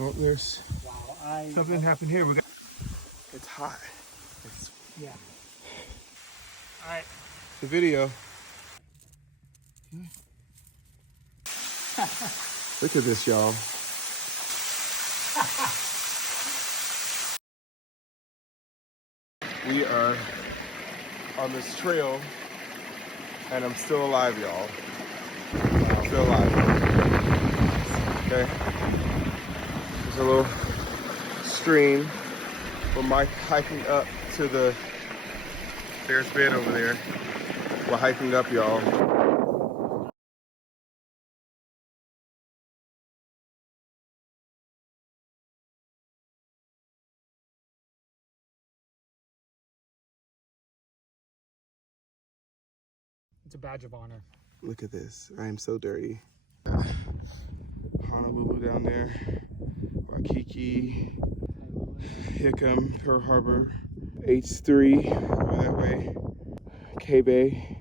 Oh, there's something happened here. It's hot. Yeah. All right. The video. Look at this, y'all. We are on this trail, and I'm still alive, y'all. I'm still alive. Okay. There's a little stream. We're hiking up to the Bear's Bed over there. We're hiking up, y'all. It's a badge of honor. Look at this. I am so dirty. Honolulu down there. Waikiki. Hickam, Pearl Harbor. H3 over that way. K-Bay.